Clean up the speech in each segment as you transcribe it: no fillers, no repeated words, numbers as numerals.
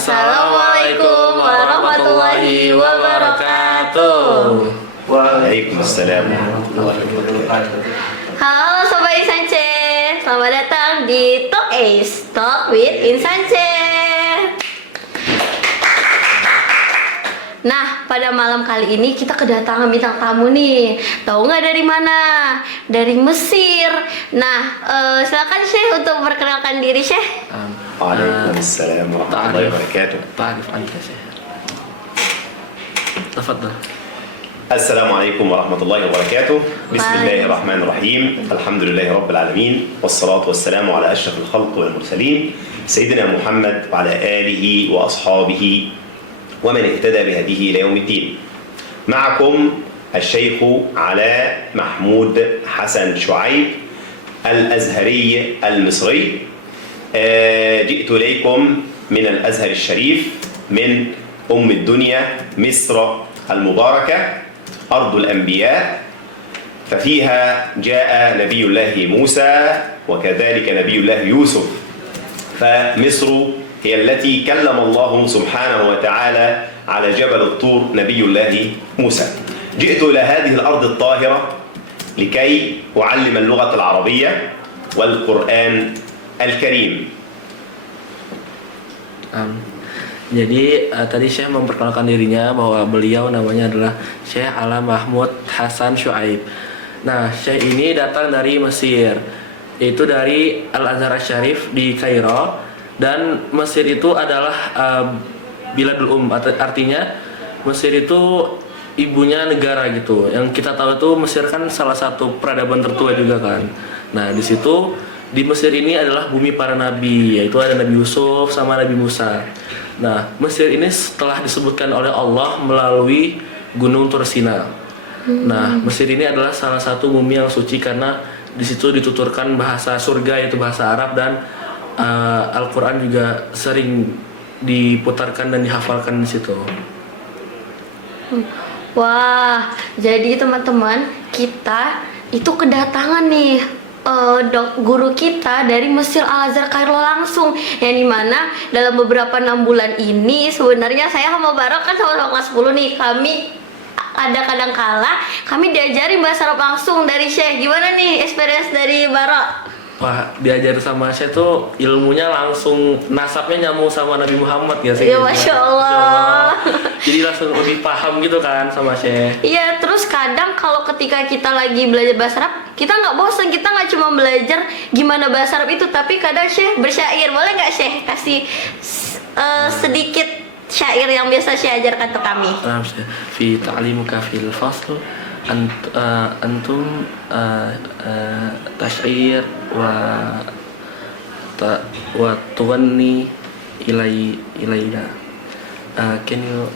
Assalamualaikum warahmatullahi wabarakatuh. Waalaikumsalam warahmatullahi wabarakatuh. Halo Sobat Insance, selamat datang di Talk Ace, Talk with Insance. Nah, pada malam kali ini kita kedatangan bintang tamu nih. Tahu nggak dari mana? Dari Mesir. Nah, silakan Syekh untuk memperkenalkan diri Syekh. Waalaikumsalam warahmatullahi wabarakatuh. تعرف عنك يا شيخ تفضل. Assalamualaikum warahmatullahi wabarakatuh. Bismillahirrahmanirrahim. Alhamdulillahi rabbil alamin. Wassalatu wassalamu ala asyrafil khalq wal mursalin Sayyidina Muhammad wa ala alihi wa ashabihi ومن اهتدى بهديه إلى يوم الدين. معكم الشيخ علاء محمود حسن شعيب الأزهري المصري. جئت إليكم من الأزهر الشريف من أم الدنيا مصر المباركة أرض الأنبياء، ففيها جاء نبي الله موسى وكذلك نبي الله يوسف، فمصر هي التي كلم الله سبحانه وتعالى على جبل الطور نبي الله موسى. جئت إلى هذه الأرض الطاهرة لكي أعلم اللغة العربية والقرآن الكريم. Jadi tadi Syekh memperkenalkan dirinya bahwa beliau namanya adalah Syekh Ala Mahmud Hasan Syuaib. Nah, Syekh ini datang dari Mesir, yaitu dari Al-Azhar Syarif di Kairo. Dan Mesir itu adalah Biladul artinya Mesir itu ibunya negara gitu. Yang kita tahu itu Mesir kan salah satu peradaban tertua juga kan. Nah, di situ di Mesir ini adalah bumi para nabi, yaitu ada Nabi Yusuf sama Nabi Musa. Nah, Mesir ini setelah disebutkan oleh Allah melalui Gunung Tursina. Nah, Mesir ini adalah salah satu bumi yang suci karena di situ dituturkan bahasa surga, yaitu bahasa Arab, dan Al-Quran juga sering diputarkan dan dihafalkan di situ. Wah, jadi teman-teman, kita itu kedatangan nih guru kita dari Mesir Al-Azhar Kairo langsung, yang dimana dalam beberapa 6 bulan ini sebenarnya saya sama Barok kan sama-sama kelas 10 nih, kami ada kadang-kala kami diajarin bahasa Arab langsung dari Syekh. Gimana nih experience dari Barok? Wah, diajar sama Syekh tuh ilmunya langsung nasabnya nyambung sama Nabi Muhammad ya sih. Iya, Masya Allah. Jadi langsung lebih paham gitu kan sama Syekh. Iya, terus kadang kalau ketika kita lagi belajar bahasa Arab, kita nggak bosan, kita nggak cuma belajar gimana bahasa Arab itu, tapi kadang Syekh bersyair. Boleh nggak Syekh kasih sedikit syair yang biasa Syekh ajarkan ke kami? Fi ta'limuka fil fasl antum tash'ir wa tuwanni ilayna. Can you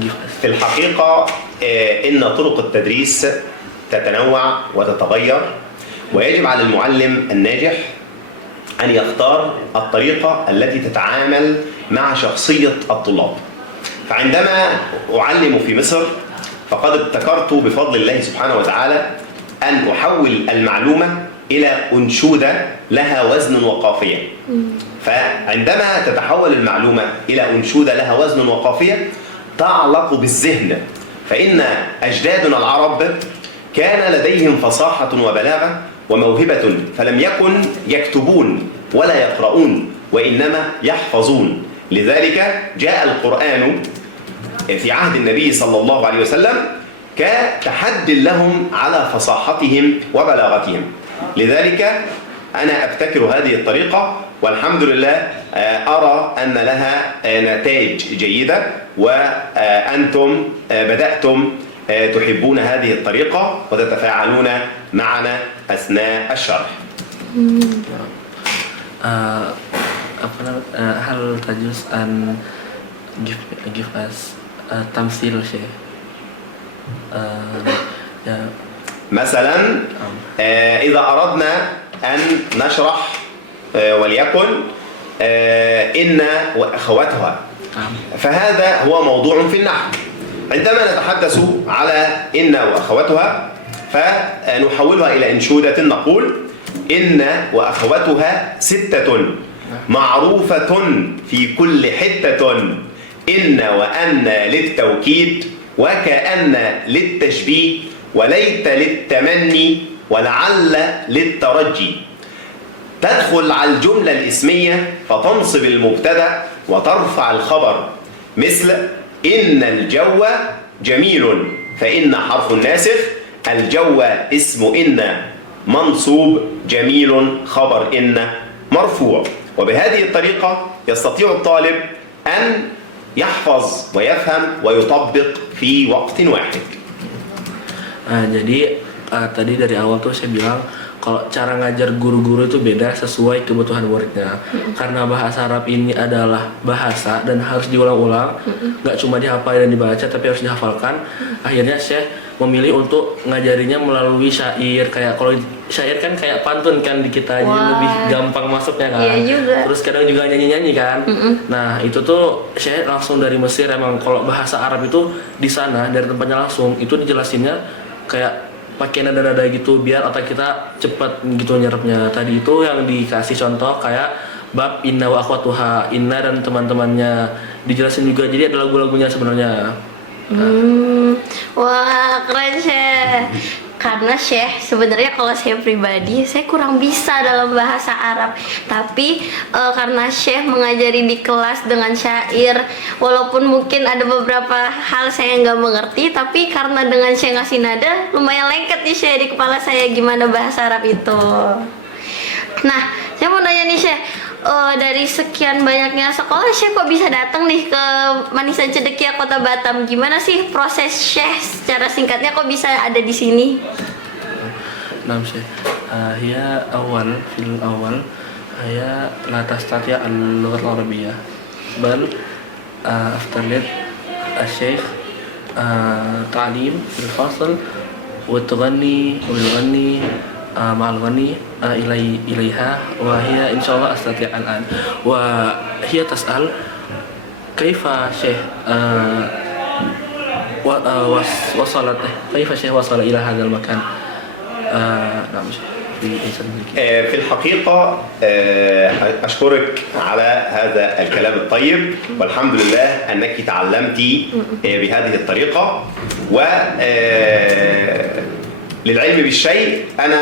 give us? في الحقيقة إن طرق التدريس تتنوع وتتغير، ويجب على المعلم الناجح أن يختار الطريقة التي تتعامل مع شخصية الطلاب. فعندما أعلم في مصر فقد ابتكرت بفضل الله سبحانه وتعالى أن أحول المعلومة إلى أنشودة لها وزن وقافية. فعندما تتحول المعلومة إلى أنشودة لها وزن وقافية تعلق بالذهن، فإن أجدادنا العرب كان لديهم فصاحة وبلاغة وموهبة، فلم يكن يكتبون ولا يقرؤون وإنما يحفظون. لذلك جاء القرآن في عهد النبي صلى الله عليه وسلم كتحد لهم على فصاحتهم وبلاغتهم. لذلك أنا أبتكر هذه الطريقة، والحمد لله أرى أن لها نتائج جيدة، وأنتم بدأتم تحبون هذه الطريقة وتتفاعلون معنا أثناء الشرح. هل تجوز أن give us تمثيل شيء مثلا إذا أردنا أن نشرح وليكن إن وأخواتها، فهذا هو موضوع في النحو. عندما نتحدث على إن وأخواتها فنحولها إلى إنشودة، نقول إن وأخواتها 6 معروفة في كل حتة. إن وأن للتوكيد، وكأن للتشبيه، وليت للتمني، ولعل للترجي. تدخل على الجملة الاسمية فتنصب المبتدأ وترفع الخبر، مثل إن الجو جميل، فإن حرف ناسخ، الجو اسم إن منصوب، جميل خبر إن مرفوع. وبهذه الطريقة يستطيع الطالب أن يحفظ ويفهم ويطبق في وقت واحد. Jadi tadi dari awal tuh saya bilang kalau cara ngajar guru-guru itu beda sesuai kebutuhan muridnya. Karena bahasa Arab ini adalah bahasa dan harus diulang-ulang, nggak cuma dihafal dan dibaca tapi harus dihafalkan. Akhirnya saya memilih untuk ngajarinya melalui syair. Kayak kalau syair kan kayak pantun kan di kita, jadi lebih gampang masuknya kan. Iya juga. Terus kadang juga nyanyi-nyanyi kan. Nah itu tuh saya langsung dari Mesir. Emang kalau bahasa Arab itu di sana dari tempatnya langsung itu dijelasinnya kayak pakai nada-nada gitu biar otak kita cepat gitu nyerapnya. Tadi itu yang dikasih contoh kayak bab inna wa akhwatuha, inna dan teman-temannya dijelasin juga, jadi ada lagu-lagunya sebenarnya. Wah, keren Syekh. Karena Syekh sebenarnya kalau saya pribadi saya kurang bisa dalam bahasa Arab. Tapi karena Syekh mengajari di kelas dengan syair, walaupun mungkin ada beberapa hal saya nggak mengerti, tapi karena dengan Syekh ngasih nada lumayan lengket nih Syekh di kepala saya gimana bahasa Arab itu. Nah, saya mau nanya nih Syekh, dari sekian banyaknya sekolah Syekh kok bisa datang nih ke Manisan Cedekia Kota Batam? Gimana sih proses Syekh secara singkatnya kok bisa ada di sini? Nah, Syekh, hiya awal fil awal hiya la tastati' al-lughat al-arabiyyah bal after that Syekh ta'lim fil fasl wa tughni wa yughni مع الغني إليها وهي إن شاء الله أستطيع الآن وهي تسأل كيف شيخ وصلت كيف شيخ وصل إلى هذا المكان. نعم في الحقيقة أشكرك على هذا الكلام الطيب، والحمد لله أنك تعلمت بهذه الطريقة. و للعلم بالشيء أنا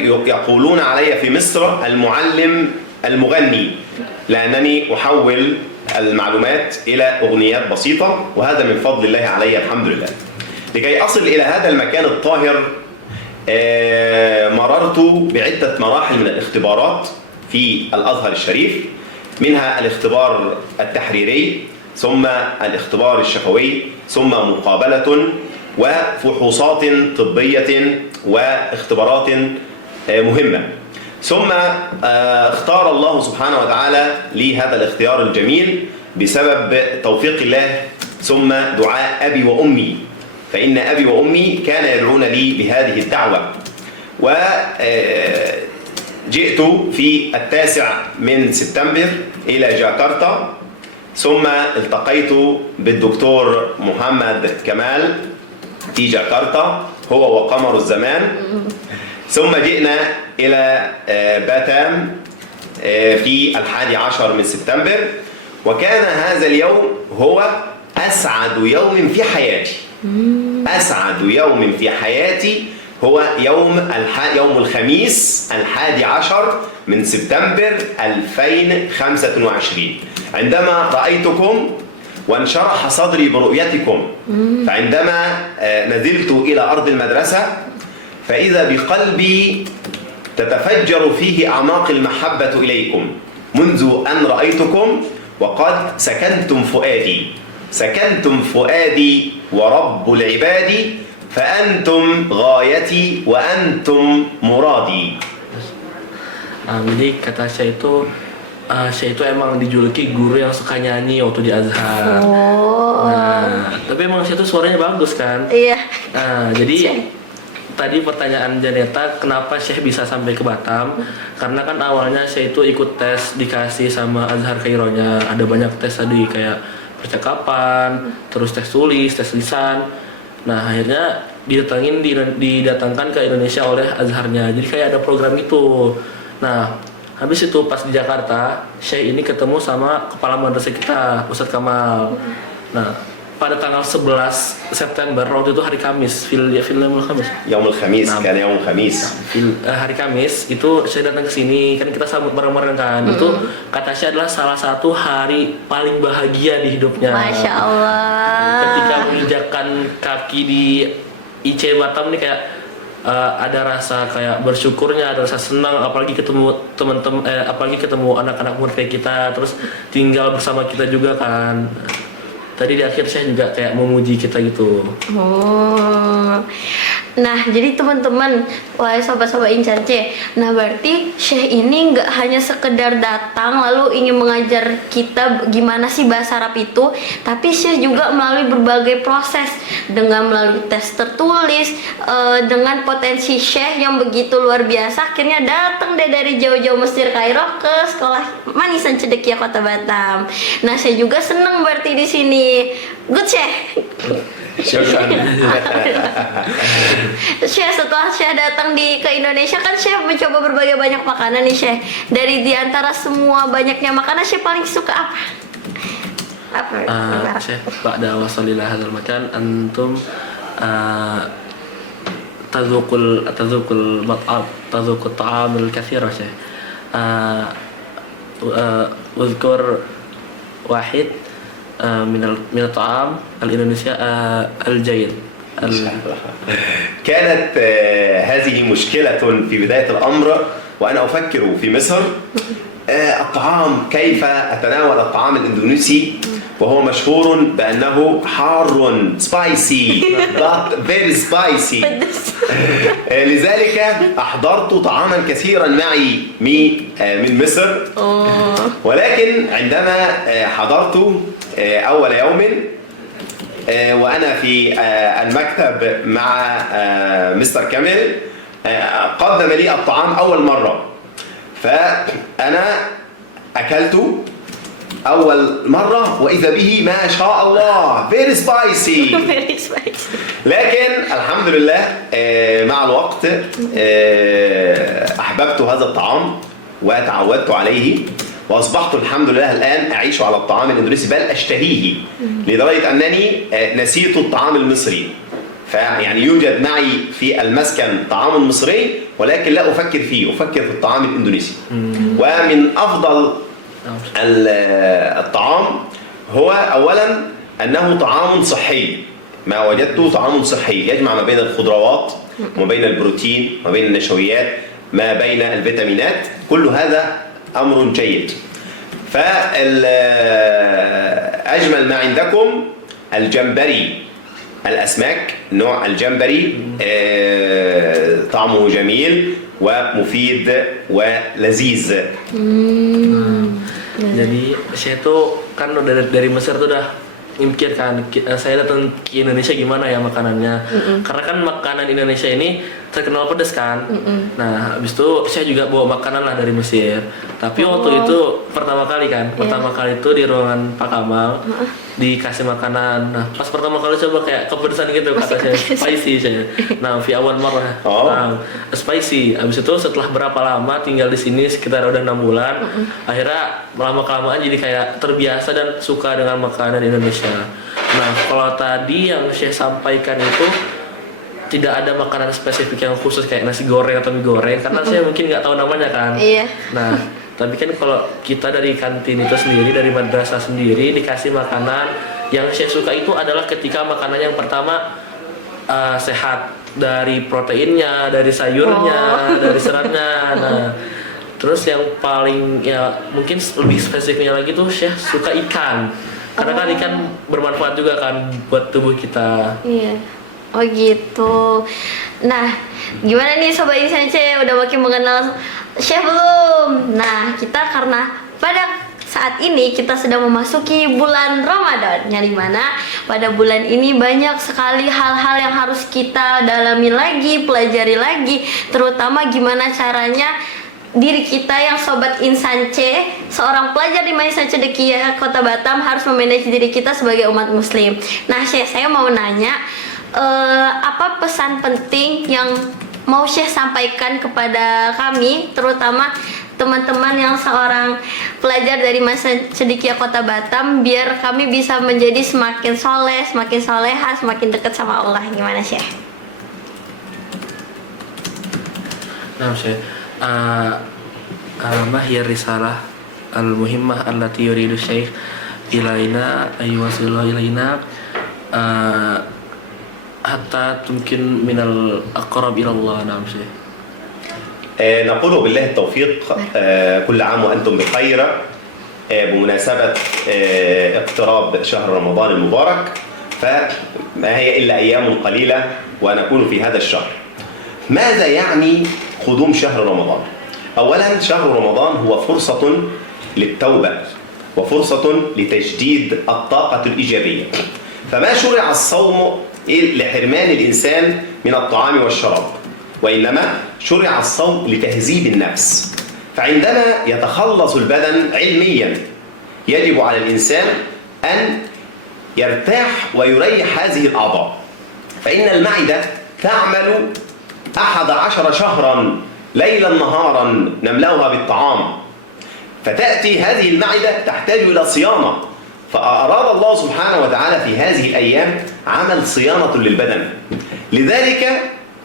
يقولون علي في مصر المعلم المغني، لأنني أحول المعلومات إلى أغنيات بسيطة، وهذا من فضل الله علي الحمد لله. لكي أصل إلى هذا المكان الطاهر مررت بعدة مراحل من الاختبارات في الأزهر الشريف، منها الاختبار التحريري، ثم الاختبار الشفوي، ثم مقابلة وفحوصات طبية واختبارات مهمة. ثم اختار الله سبحانه وتعالى لي هذا الاختيار الجميل بسبب توفيق الله ثم دعاء أبي وأمي، فإن أبي وأمي كان يدعون لي بهذه الدعوة. وجئت في 9 من سبتمبر إلى جاكرتا، ثم التقيت بالدكتور محمد كمال في جاكرتا هو وقمر الزمان، ثم جئنا إلى باتام في 11 من سبتمبر، وكان هذا اليوم هو أسعد يوم في حياتي. أسعد يوم في حياتي هو يوم الخميس 11 من سبتمبر 2025 عندما رأيتكم وانشرح صدري برؤيتكم. فعندما نزلت إلى أرض المدرسة فإذا بقلبي تتفجر فيه أعماق المحبة إليكم منذ أن رأيتكم، وقد سكنتم فؤادي ورب العباد، فأنتم غايتي وأنتم مرادي. Jadi kata saya itu emang dijuluki guru yang suka nyanyi waktu di Azhar. Nah, tapi emang saya itu suaranya bagus kan. Iya. Nah, jadi tadi pertanyaan Janeta kenapa Syekh bisa sampai ke Batam? Karena kan awalnya saya itu ikut tes dikasih sama Azhar Kaironya. Ada banyak tes tadi kayak percakapan, terus tes tulis, tes lisan. Nah, akhirnya didatangkan ke Indonesia oleh Azharnya. Jadi kayak ada program itu. Nah, habis itu pas di Jakarta Syekh ini ketemu sama kepala madrasah kita Ustadz Kamal. Nah pada tanggal 11 September waktu itu hari Kamis, filmul Kamis. Yaumul Khamis, Nah. kan Yaumul Khamis. Hari Kamis itu saya datang ke sini kan kita sambut bareng-bareng kan. Itu kata saya adalah salah satu hari paling bahagia di hidupnya. Masya Allah. Ketika menginjakkan kaki di IC Batam nih kayak ada rasa kayak bersyukurnya, ada rasa senang, apalagi ketemu teman-teman, apalagi ketemu anak-anak murid kayak kita, terus tinggal bersama kita juga kan. Tadi di akhir saya juga kayak memuji kita gitu. Oh. Nah, jadi teman-teman, wahai sobat-sobat Insan C, nah berarti Syekh ini nggak hanya sekedar datang lalu ingin mengajar kita gimana sih bahasa Arab itu, tapi Syekh juga melalui berbagai proses dengan melalui tes tertulis, dengan potensi Syekh yang begitu luar biasa, akhirnya datang deh dari jauh-jauh Mesir Kairo ke sekolah Manisan Cendekia Kota Batam. Nah, saya juga senang berarti di sini. Good Syekh. Syukran. Syekh, setelah Syekh datang ke Indonesia kan Syekh mencoba berbagai banyak makanan nih Syekh. Dari diantara semua banyaknya makanan Syekh paling suka apa? Apa? Syekh ba'da wasalillah hadzal makan antum tadzuqul mat'am tadzuqut ta'amul katsira Syekh. Uzkur wahid من الطعام الإندونيسي الجيد. كانت هذه مشكلة في بداية الأمر وأنا أفكر في مصر. الطعام، كيف أتناول الطعام الإندونيسي وهو مشهور بأنه حار spicy very spicy. لذلك أحضرت طعاما كثيرا معي من مصر، ولكن عندما حضرت أول يوم وأنا في المكتب مع مستر كامل قدم لي الطعام أول مرة، فأنا أكلت أول مرة وإذا به ما شاء الله very spicy. لكن الحمد لله مع الوقت أحببت هذا الطعام وتعودت عليه، وأصبحت الحمد لله الآن أعيش على الطعام الإندونيسي بل أشتهيه لدرجة أنني نسيت الطعام المصري. فيعني يوجد معي في المسكن طعام مصري ولكن لا أفكر فيه، أفكر في الطعام الإندونيسي. ومن أفضل الطعام هو أولا أنه طعام صحي، ما وجدته طعام صحي يجمع ما بين الخضروات وما بين البروتين وما بين النشويات ما بين الفيتامينات، كل هذا أمر جيد. فأجمل ما عندكم الجمبري، الأسماك نوع الجمبري طعمه جميل ومفيد ولذيذ. Jadi saya tuh kan dari Mesir tuh udah memikirkan saya datang ke Indonesia gimana ya makanannya, karena kan makanan Indonesia ini terkenal pedas kan. Nah habis itu saya juga bawa makanan lah dari Mesir, tapi waktu itu pertama kali itu di ruangan Pak Kamal dikasih makanan. Nah pas pertama kali coba kayak kepedesan gitu, kata saya spicy saya. Nah fi awal marah spicy. Habis itu setelah berapa lama tinggal di sini sekitar udah 6 bulan, akhirnya lama kelamaan jadi kayak terbiasa dan suka dengan makanan Indonesia. Nah kalau tadi yang saya sampaikan itu tidak ada makanan spesifik yang khusus kayak nasi goreng atau mie goreng, karena saya mungkin nggak tahu namanya kan. Iya. Nah tapi kan kalau kita dari kantin itu sendiri, dari madrasah sendiri dikasih makanan yang saya suka itu adalah ketika makanan yang pertama sehat, dari proteinnya, dari sayurnya, dari seratnya. Nah terus yang paling ya mungkin lebih spesifiknya lagi tuh saya suka ikan, karena kan ikan bermanfaat juga kan buat tubuh kita. Iya. Oh gitu. Nah, gimana nih Sobat Insan C, udah makin mengenal Syekh belum? Nah, kita karena pada saat ini kita sedang memasuki bulan Ramadan, yang dimana pada bulan ini banyak sekali hal-hal yang harus kita dalami lagi, pelajari lagi, terutama gimana caranya diri kita yang Sobat Insan C, seorang pelajar di Manisan Cendekia Kota Batam, harus memanage diri kita sebagai umat muslim. Nah Syekh, saya mau nanya, apa pesan penting yang mau Syekh sampaikan kepada kami, terutama teman-teman yang seorang pelajar dari Masa Cendekia Kota Batam biar kami bisa menjadi semakin soleh, semakin soleha, semakin dekat sama Allah. Gimana Syekh? Nah, Syekh, ma hiya risalah al-muhimmah allati yuridu Syekh ilaina ayyuwasilu ilaina hatta tumkin minal aqrab ila Allah. Naam Syekh. نقول بالله التوفيق. كل عام وأنتم بخير بمناسبة اقتراب شهر رمضان المبارك، فما هي إلا أيام قليلة ونكون في هذا الشهر. ماذا يعني قدوم شهر رمضان؟ أولا شهر رمضان هو فرصة للتوبة وفرصة لتجديد الطاقة الإيجابية، فما شرع الصوم لحرمان الإنسان من الطعام والشراب، وإنما شرع الصوم لتهذيب النفس. فعندما يتخلص البدن علميا يجب على الإنسان أن يرتاح ويريح هذه الأعضاء، فإن المعدة تعمل 11 شهرا ليلا نهارا نملأها بالطعام، فتأتي هذه المعدة تحتاج إلى صيانة، فأراد الله سبحانه وتعالى في هذه الأيام عمل صيانة للبدن. لذلك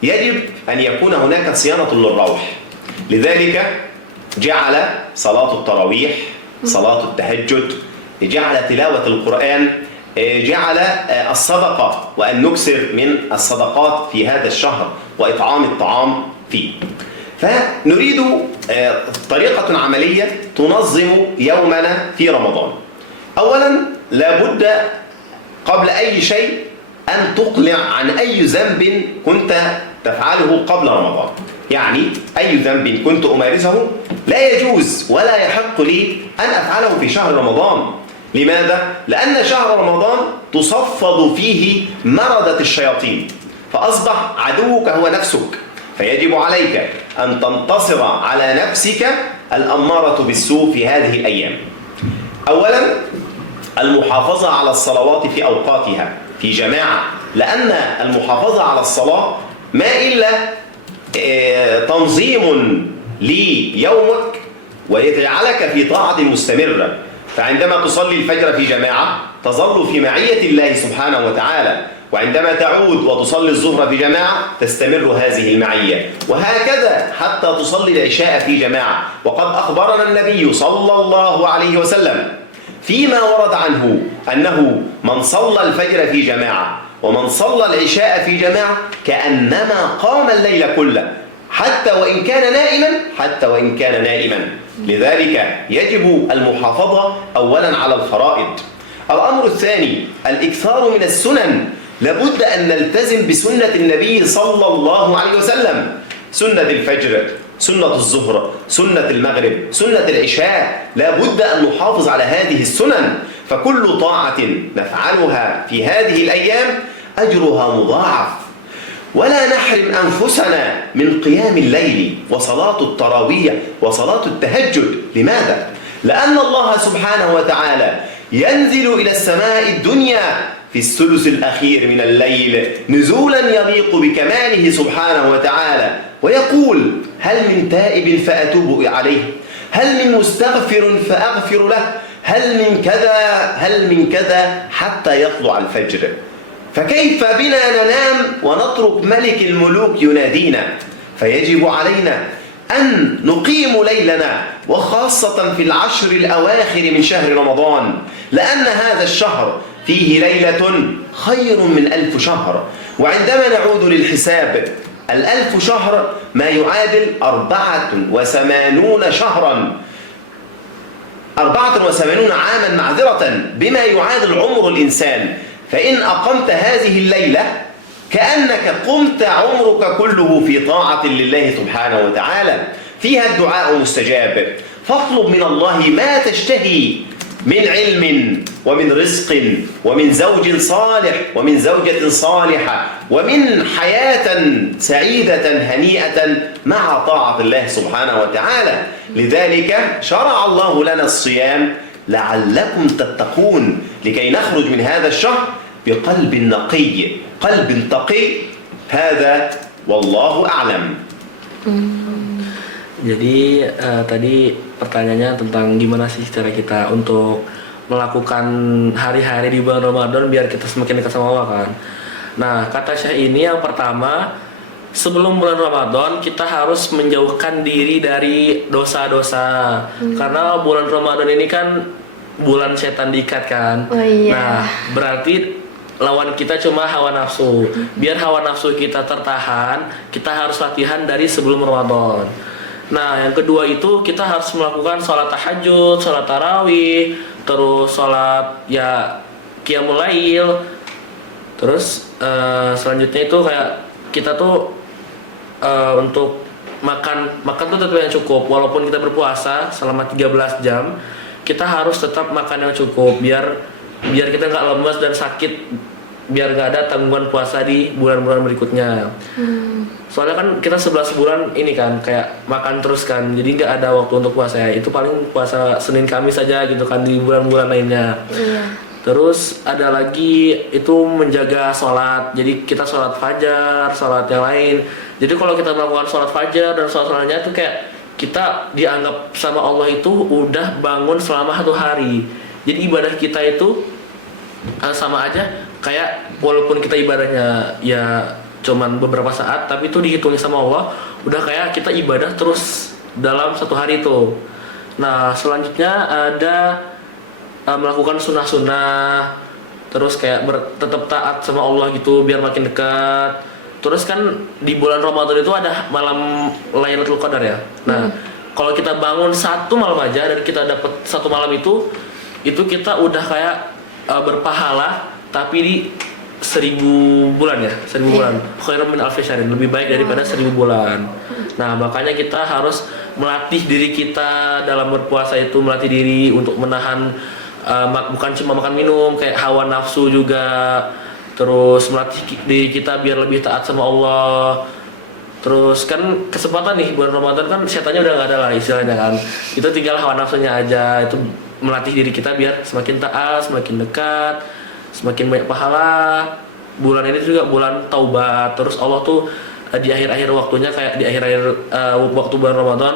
يجب أن يكون هناك صيانة للروح، لذلك جعل صلاة التراويح، صلاة التهجد، جعل تلاوة القرآن، جعل الصدقة وأن نكثر من الصدقات في هذا الشهر وإطعام الطعام فيه. فنريد طريقة عملية تنظم يومنا في رمضان. أولا لابد قبل أي شيء أن تقلع عن أي ذنب كنت تفعله قبل رمضان، يعني أي ذنب كنت أمارسه لا يجوز ولا يحق لي أن أفعله في شهر رمضان. لماذا؟ لأن شهر رمضان تصفد فيه مردة الشياطين، فأصبح عدوك هو نفسك، فيجب عليك أن تنتصر على نفسك الأمارة بالسوء في هذه الأيام. أولا المحافظة على الصلوات في أوقاتها في جماعة، لأن المحافظة على الصلاة ما إلا تنظيم ليومك ويجعلك في طاعة مستمرة، فعندما تصلي الفجر في جماعة تظل في معية الله سبحانه وتعالى، وعندما تعود وتصلي الظهر في جماعة تستمر هذه المعية، وهكذا حتى تصلي العشاء في جماعة. وقد أخبرنا النبي صلى الله عليه وسلم فيما ورد عنه أنه من صلى الفجر في جماعة ومن صلى العشاء في جماعة كأنما قام الليل كله، حتى وإن كان نائما. لذلك يجب المحافظة أولا على الفرائض. الأمر الثاني الإكثار من السنن، لابد أن نلتزم بسنة النبي صلى الله عليه وسلم، سنة الفجر، سنة الظهر، سنة المغرب، سنة العشاء، لابد أن نحافظ على هذه السنن، فكل طاعة نفعلها في هذه الأيام أجرها مضاعف. ولا نحرم أنفسنا من قيام الليل وصلاة التراويح وصلاة التهجد. لماذا؟ لأن الله سبحانه وتعالى ينزل إلى السماء الدنيا في الثلث الأخير من الليل نزولا يليق بكماله سبحانه وتعالى، ويقول: هل من تائب فأتوب عليه، هل من مستغفر فأغفر له، هل من كذا حتى يطلع الفجر. فكيف بنا ننام ونترك ملك الملوك ينادينا؟ فيجب علينا أن نقيم ليلنا، وخاصة في العشر الأواخر من شهر رمضان، لأن هذا الشهر فيه ليلة خير من 1000 شهر. وعندما نعود للحساب 1000 شهر ما يعادل 84 شهرا، 84 عاما معذرة، بما يعادل عمر الإنسان. فإن أقمت هذه الليلة كأنك قمت عمرك كله في طاعة لله سبحانه وتعالى، فيها الدعاء مستجاب، فاطلب من الله ما تشتهي من علم ومن رزق ومن زوج صالح ومن زوجة صالحة ومن حياة سعيدة هنيئة مع طاعة الله سبحانه وتعالى. لذلك شرع الله لنا الصيام لعلكم تتقون، لكي نخرج من هذا الشهر بقلب نقي، قلب تقي. هذا والله أعلم. Jadi tadi pertanyaannya tentang gimana sih cara kita untuk melakukan hari-hari di bulan Ramadan biar kita semakin dekat sama Allah kan. Nah, kata Syekh ini yang pertama, sebelum bulan Ramadan kita harus menjauhkan diri dari dosa-dosa. Karena bulan Ramadan ini kan bulan setan diikat kan. Oh iya. Nah, berarti lawan kita cuma hawa nafsu. Biar hawa nafsu kita tertahan, kita harus latihan dari sebelum Ramadan. Nah, yang kedua itu kita harus melakukan sholat tahajud, sholat tarawih, terus sholat ya qiyamul lail. Terus selanjutnya itu kayak kita tuh untuk makan tuh tetap yang cukup. Walaupun kita berpuasa selama 13 jam, kita harus tetap makan yang cukup biar kita nggak lemas dan sakit, biar nggak ada tanggungan puasa di bulan-bulan berikutnya. Soalnya kan kita 11 bulan ini kan kayak makan terus kan, jadi nggak ada waktu untuk puasa ya. Itu paling puasa Senin Kamis saja gitu kan di bulan-bulan lainnya. Terus ada lagi itu menjaga sholat, jadi kita sholat fajar, sholat yang lain. Jadi kalau kita melakukan sholat fajar dan sholat-sholatnya itu kayak kita dianggap sama Allah itu udah bangun selama 1 hari. Jadi ibadah kita itu sama aja kayak walaupun kita ibadahnya ya cuman beberapa saat, tapi itu dihitungnya sama Allah udah kayak kita ibadah terus dalam 1 hari itu. Nah, selanjutnya ada melakukan sunnah-sunnah, terus kayak tetap taat sama Allah gitu biar makin dekat. Terus kan di bulan Ramadan itu ada malam Lailatul Qadar ya. Nah, kalau kita bangun 1 malam aja dan kita dapat 1 malam itu kita udah kayak berpahala tapi di 1000 bulan ya, 1000 bulan. Khairun min alfi syahrin, lebih baik daripada 1000 bulan. Nah, makanya kita harus melatih diri kita dalam berpuasa itu, melatih diri untuk menahan bukan cuma makan minum, kayak hawa nafsu juga. Terus melatih diri kita biar lebih taat sama Allah. Terus kan kesempatan nih bulan Ramadan kan setannya udah nggak ada lah istilahnya kan. Itu tinggal hawa nafsunya aja. Itu melatih diri kita biar semakin taat, semakin dekat, semakin banyak pahala. Bulan ini juga bulan taubat. Terus Allah tuh di akhir-akhir waktunya kayak di akhir-akhir waktu bulan Ramadan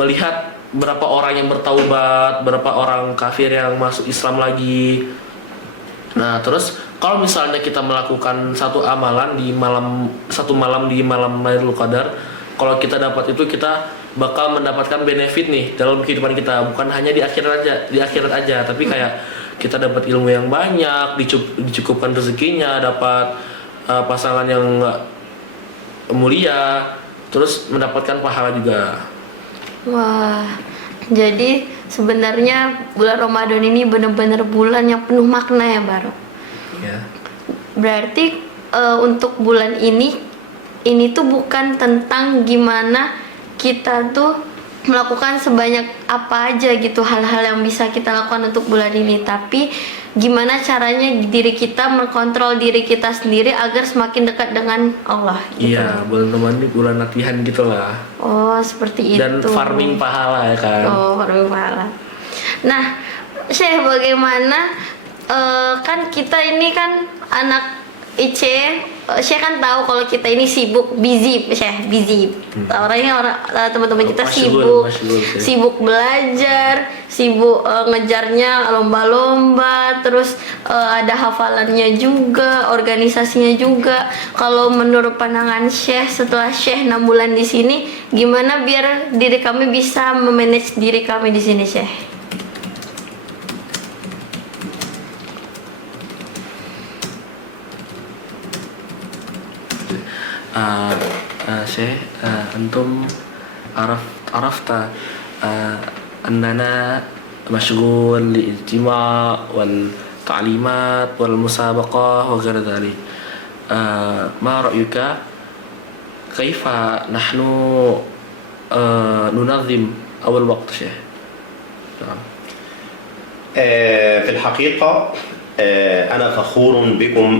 melihat berapa orang yang bertaubat, berapa orang kafir yang masuk Islam lagi. Nah, terus kalau misalnya kita melakukan satu amalan di satu malam di malam Lailatul Qadar, kalau kita dapat itu kita bakal mendapatkan benefit nih dalam kehidupan kita, bukan hanya di akhirat aja, tapi kayak kita dapat ilmu yang banyak, dicukupkan rezekinya, dapat pasangan yang mulia, terus mendapatkan pahala juga. Wah, jadi sebenarnya bulan Ramadan ini benar-benar bulan yang penuh makna ya, Baro. Ya. Berarti untuk bulan ini tuh bukan tentang gimana kita tuh melakukan sebanyak apa aja gitu hal-hal yang bisa kita lakukan untuk bulan ini, tapi gimana caranya diri kita mengkontrol diri kita sendiri agar semakin dekat dengan Allah gitu. Iya, bulan Ramadan ini bulan latihan gitu lah. Oh, seperti itu. Dan farming pahala ya kan. Oh, farming pahala. Nah, Syekh, bagaimana kan kita ini kan anak IC, Syekh kan tahu kalau kita ini sibuk, busy, Syekh, busy. Teman-teman kita sibuk belajar, sibuk ngejarnya lomba-lomba, terus ada hafalannya juga, organisasinya juga. Kalau menurut pandangan Syekh setelah Syekh 6 bulan di sini, gimana biar diri kami bisa memanage diri kami di sini, Syekh? Syekh, antum عرفت أننا مشغول للاجتماع والتعليمات والمسابقة وغير ذلك. ما رأيك كيف نحن ننظم أول وقت شيخ؟ في الحقيقة أنا فخور بكم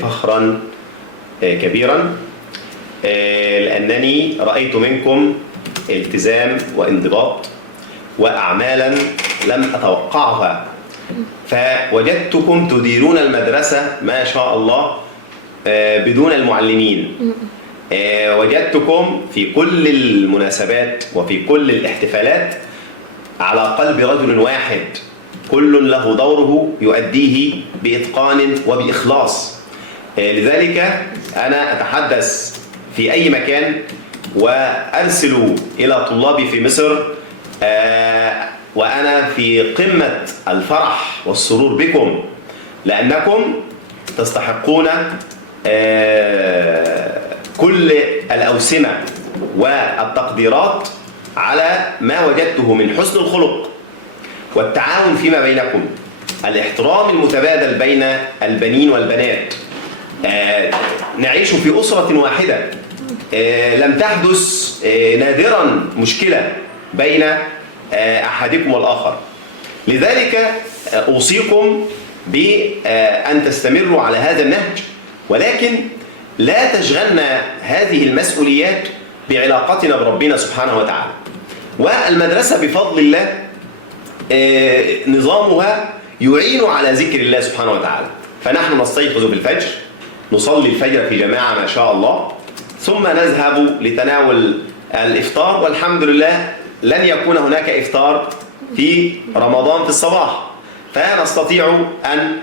فخرا كبيرا، لأنني رأيت منكم التزام وانضباط وأعمالا لم أتوقعها، فوجدتكم تديرون المدرسة ما شاء الله بدون المعلمين، وجدتكم في كل المناسبات وفي كل الاحتفالات على قلب رجل واحد، كل له دوره يؤديه بإتقان وبإخلاص. لذلك أنا أتحدث في أي مكان وأرسل إلى طلابي في مصر وأنا في قمة الفرح والسرور بكم، لأنكم تستحقون كل الأوسمة والتقديرات على ما وجدته من حسن الخلق والتعاون فيما بينكم، الاحترام المتبادل بين البنين والبنات. نعيش في أسرة واحدة، لم تحدث نادرا مشكلة بين أحدكم والآخر. لذلك أوصيكم بأن تستمروا على هذا النهج، ولكن لا تشغلنا هذه المسؤوليات بعلاقتنا بربنا سبحانه وتعالى. والمدرسة بفضل الله نظامها يعين على ذكر الله سبحانه وتعالى، فنحن نستيقظ بالفجر، نصلي الفجر في جماعة ما شاء الله، ثم نذهب لتناول الإفطار، والحمد لله لن يكون هناك إفطار في رمضان في الصباح، فنستطيع أن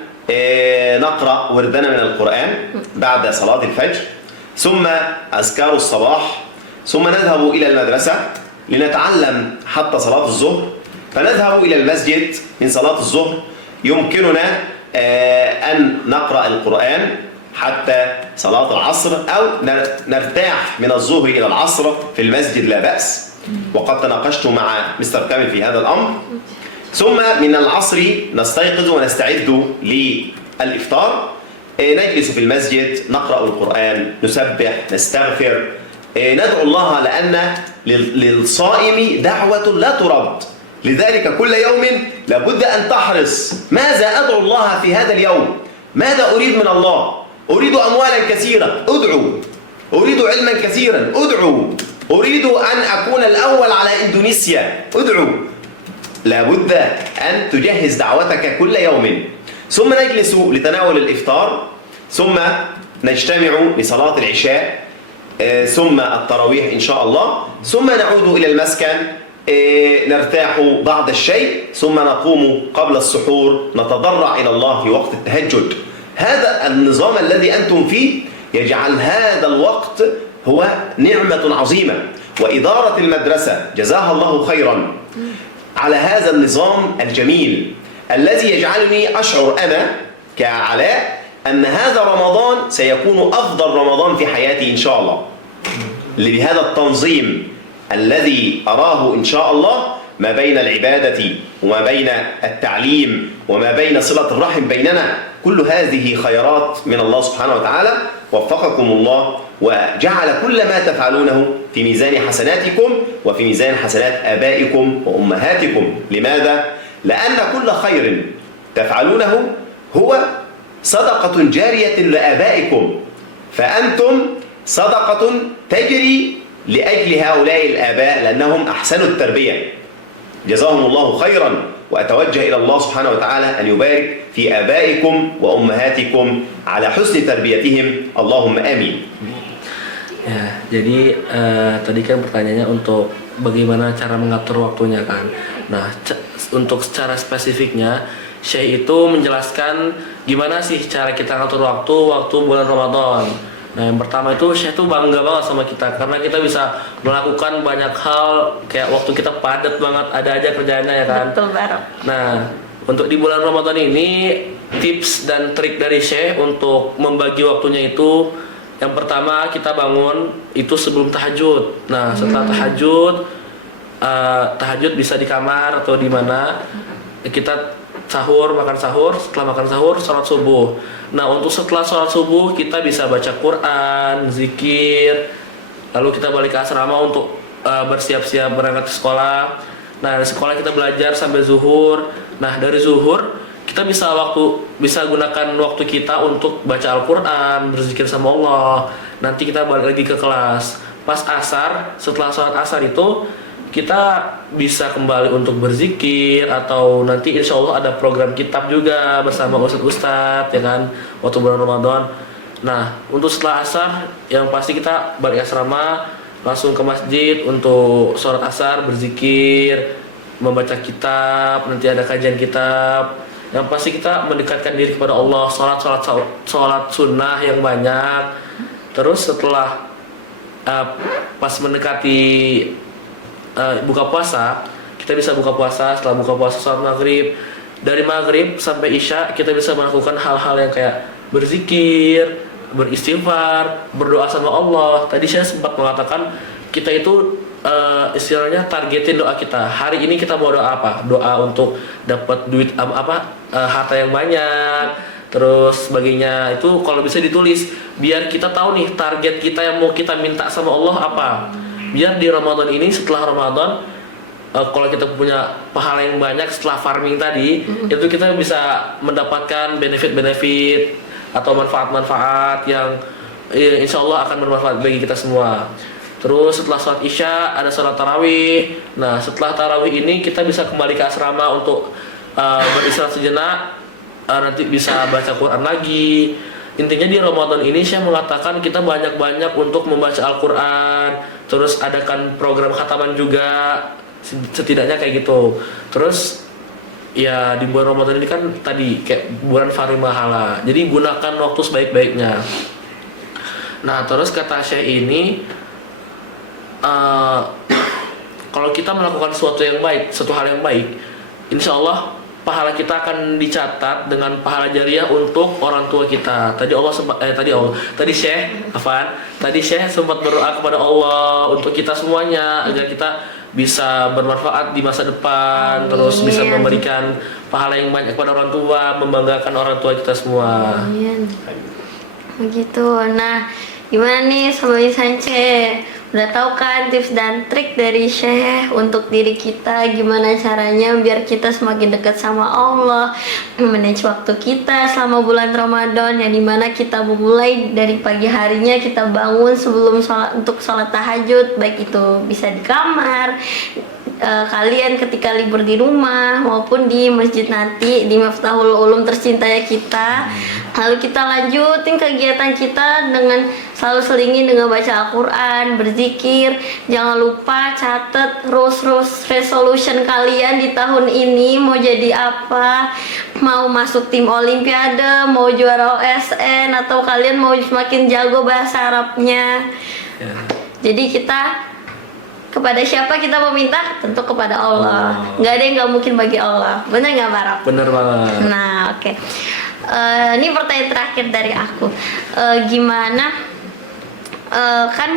نقرأ وردنا من القرآن بعد صلاة الفجر، ثم أذكار الصباح، ثم نذهب إلى المدرسة لنتعلم حتى صلاة الظهر، فنذهب إلى المسجد من صلاة الظهر، يمكننا أن نقرأ القرآن حتى صلاة العصر، أو نرتاح من الظهر إلى العصر في المسجد لا بأس، وقد تناقشت مع مستر كامل في هذا الأمر. ثم من العصر نستيقظ ونستعد للإفطار، نجلس في المسجد نقرأ القرآن، نسبح، نستغفر، ندعو الله، لأن للصائم دعوة لا ترد. لذلك كل يوم لابد أن تحرص، ماذا أدعو الله في هذا اليوم؟ ماذا أريد من الله؟ أريد أموالا كثيرة، أدعو. أريد علما كثيرا، أدعو. أريد أن أكون الأول على إندونيسيا، أدعو. لابد أن تجهز دعوتك كل يوم. ثم نجلس لتناول الإفطار، ثم نجتمع لصلاة العشاء، ثم التراويح إن شاء الله، ثم نعود إلى المسكن، نرتاح بعض الشيء، ثم نقوم قبل السحور نتضرع إلى الله في وقت التهجد. هذا النظام الذي أنتم فيه يجعل هذا الوقت هو نعمة عظيمة. وإدارة المدرسة جزاها الله خيرا على هذا النظام الجميل الذي يجعلني أشعر أنا كعلاء أن هذا رمضان سيكون أفضل رمضان في حياتي إن شاء الله، لهذا التنظيم الذي أراه إن شاء الله ما بين العبادة وما بين التعليم وما بين صلة الرحم بيننا، كل هذه خيرات من الله سبحانه وتعالى. وفقكم الله وجعل كل ما تفعلونه في ميزان حسناتكم وفي ميزان حسنات آبائكم وأمهاتكم. لماذا؟ لأن كل خير تفعلونه هو صدقة جارية لآبائكم، فأنتم صدقة تجري لأجل هؤلاء الآباء لأنهم أحسنوا التربية، جزاهم الله خيرا. وأتوجه إلى الله سبحانه وتعالى أن يبارك في آبائكم وأمهاتكم على حسن تربيتهم، اللهم آمين. Ya, jadi tadi kan pertanyaannya untuk bagaimana cara mengatur waktunya kan. Nah, untuk secara spesifiknya, Syekh itu menjelaskan gimana sih cara kita ngatur waktu bulan Ramadan. Nah, yang pertama itu Syekh tuh bangga banget sama kita karena kita bisa melakukan banyak hal, kayak waktu kita padat banget, ada aja kerjaannya ya kan. Betul banget. Nah, untuk di bulan Ramadan ini tips dan trik dari Syekh untuk membagi waktunya itu, yang pertama kita bangun itu sebelum tahajud. Nah, setelah tahajud bisa di kamar atau di mana, kita makan sahur, setelah makan sahur sholat subuh. Nah, untuk setelah sholat subuh kita bisa baca Quran, zikir, lalu kita balik ke asrama untuk bersiap-siap berangkat ke sekolah. Nah, di sekolah kita belajar sampai zuhur. Nah, dari zuhur kita bisa gunakan waktu kita untuk baca Al-Quran, berzikir sama Allah. Nanti kita balik lagi ke kelas. Pas asar, setelah sholat asar itu kita bisa kembali untuk berzikir, atau nanti insya Allah ada program kitab juga bersama ustadz-ustadz ya kan waktu bulan Ramadan. Nah, untuk setelah asar yang pasti kita balik asrama langsung ke masjid untuk sholat asar, berzikir, membaca kitab, nanti ada kajian kitab. Yang pasti kita mendekatkan diri kepada Allah, sholat sunnah yang banyak. Terus setelah pas mendekati buka puasa, kita bisa buka puasa. Setelah buka puasa sholat maghrib, dari maghrib sampai isya kita bisa melakukan hal-hal yang kayak berzikir, beristighfar, berdoa sama Allah. Tadi saya sempat mengatakan kita itu istilahnya targetin doa kita. Hari ini kita mau doa apa? Doa untuk dapat duit harta yang banyak, terus sebagainya. Itu kalau bisa ditulis biar kita tahu nih target kita yang mau kita minta sama Allah apa. Biar di Ramadan ini, setelah Ramadan, kalau kita punya pahala yang banyak setelah farming tadi, itu kita bisa mendapatkan benefit-benefit atau manfaat-manfaat yang insya Allah akan bermanfaat bagi kita semua. Terus setelah sholat isya ada sholat tarawih. Nah, setelah tarawih ini kita bisa kembali ke asrama untuk beristirahat sejenak, nanti bisa baca Quran lagi. Intinya di Ramadan ini saya mengatakan kita banyak-banyak untuk membaca Al-Quran. Terus adakan program khataman juga, setidaknya kayak gitu. Terus ya di bulan Ramadan ini kan tadi kayak bulan Fardhu Mahala. Jadi gunakan waktu sebaik-baiknya. Nah, terus kata Syekh ini kalau kita melakukan sesuatu yang baik, suatu hal yang baik, insya Allah pahala kita akan dicatat dengan pahala jariah untuk orang tua kita. Tadi Syekh sempat berdoa kepada Allah untuk kita semuanya agar kita bisa bermanfaat di masa depan. Amin. Terus bisa memberikan pahala yang banyak kepada orang tua, membanggakan orang tua kita semua. Amin. Begitu. Nah, gimana nih Sobat Sance? Udah tahu kan tips dan trik dari Syekh untuk diri kita, gimana caranya biar kita semakin dekat sama Allah, manage waktu kita selama bulan Ramadan, yang dimana kita memulai dari pagi harinya, kita bangun sebelum untuk sholat tahajud, baik itu bisa di kamar, kalian ketika libur di rumah maupun di masjid nanti di Miftahul Ulum tercintanya kita. Lalu kita lanjutin kegiatan kita dengan selalu selingi dengan baca Al-Quran, berzikir. Jangan lupa catat rules resolution kalian di tahun ini mau jadi apa, mau masuk tim Olimpiade, mau juara OSN, atau kalian mau semakin jago bahasa Arabnya. Jadi kita kepada siapa kita meminta? Tentu kepada Allah. Nggak ada yang nggak mungkin bagi Allah. Benar nggak, Barab? Benar banget. Nah, oke. Ini pertanyaan terakhir dari aku. Gimana? Kan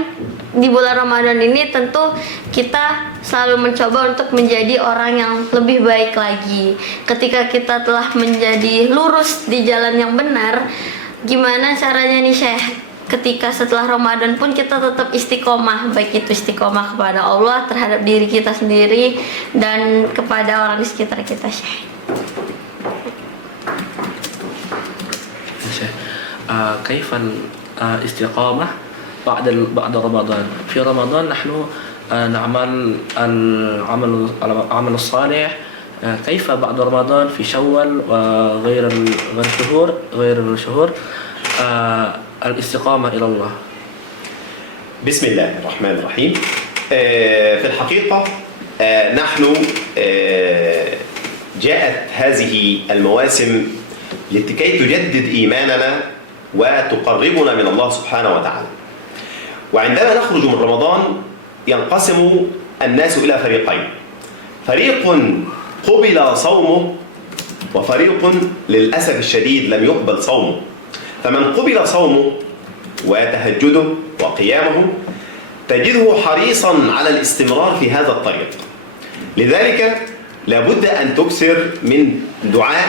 di bulan Ramadan ini tentu kita selalu mencoba untuk menjadi orang yang lebih baik lagi. Ketika kita telah menjadi lurus di jalan yang benar, gimana caranya nih, Syekh? Ketika setelah Ramadan pun kita tetap istiqomah, baik itu istiqomah kepada Allah, terhadap diri kita sendiri, dan kepada orang di sekitar kita, Syekh. كيف الاستقامة بعد رمضان؟ في رمضان نحن نعمل العمل الصالح. كيف بعد رمضان في شوال وغير الشهور الاستقامة إلى الله؟ بسم الله الرحمن الرحيم. في الحقيقة نحن جاءت هذه المواسم لكي تجدد إيماننا وتقربنا من الله سبحانه وتعالى. وعندما نخرج من رمضان ينقسم الناس إلى فريقين: فريق قبل صومه وفريق للأسف الشديد لم يقبل صومه. فمن قبل صومه وتهجده وقيامه تجده حريصا على الاستمرار في هذا الطريق. لذلك لابد أن تكثر من دعاء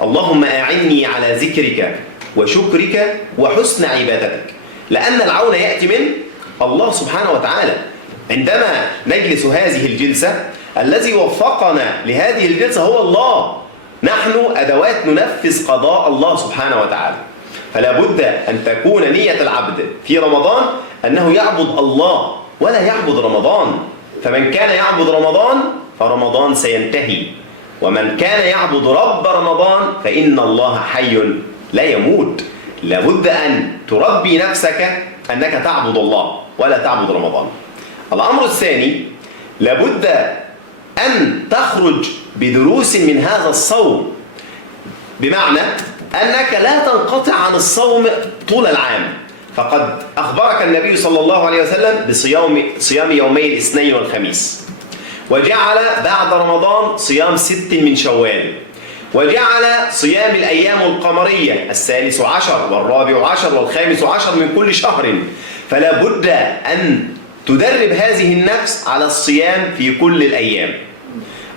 اللهم أعني على ذكرك وشكرك وحسن عبادتك، لأن العون يأتي من الله سبحانه وتعالى. عندما نجلس هذه الجلسة الذي وفقنا لهذه الجلسة هو الله، نحن أدوات ننفذ قضاء الله سبحانه وتعالى. فلا بد أن تكون نية العبد في رمضان أنه يعبد الله ولا يعبد رمضان. فمن كان يعبد رمضان فرمضان سينتهي، ومن كان يعبد رب رمضان فإن الله حي لا يموت. لابد أن تربي نفسك أنك تعبد الله ولا تعبد رمضان. الأمر الثاني، لابد أن تخرج بدروس من هذا الصوم، بمعنى أنك لا تنقطع عن الصوم طول العام. فقد أخبرك النبي صلى الله عليه وسلم بصيام يومي الاثنين والخميس، وجعل بعد رمضان صيام 6 من شوال، وجعل صيام الأيام القمرية 13 وال14 وال15 من كل شهر. فلا بد أن تدرب هذه النفس على الصيام في كل الأيام.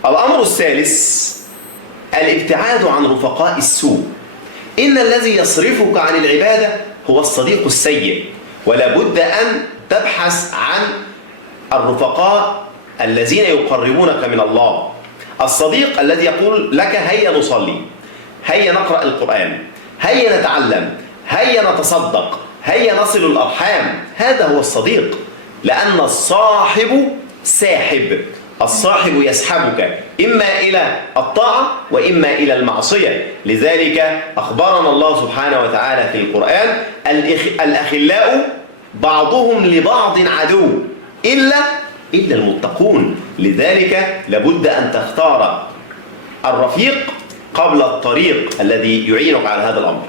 الأمر الثالث، الابتعاد عن رفقاء السوء. إن الذي يصرفك عن العبادة هو الصديق السيء، ولا بد أن تبحث عن الرفقاء الذين يقربونك من الله. الصديق الذي يقول لك هيا نصلي، هيا نقرأ القرآن، هيا نتعلم، هيا نتصدق، هيا نصل الأرحام، هذا هو الصديق. لأن الصاحب ساحب، الصاحب يسحبك إما إلى الطاعة وإما إلى المعصية. لذلك أخبرنا الله سبحانه وتعالى في القرآن: الأخلاء بعضهم لبعض عدو إلا المتقون. لذلك لابد أن تختار الرفيق قبل الطريق الذي يعينك على هذا الأمر.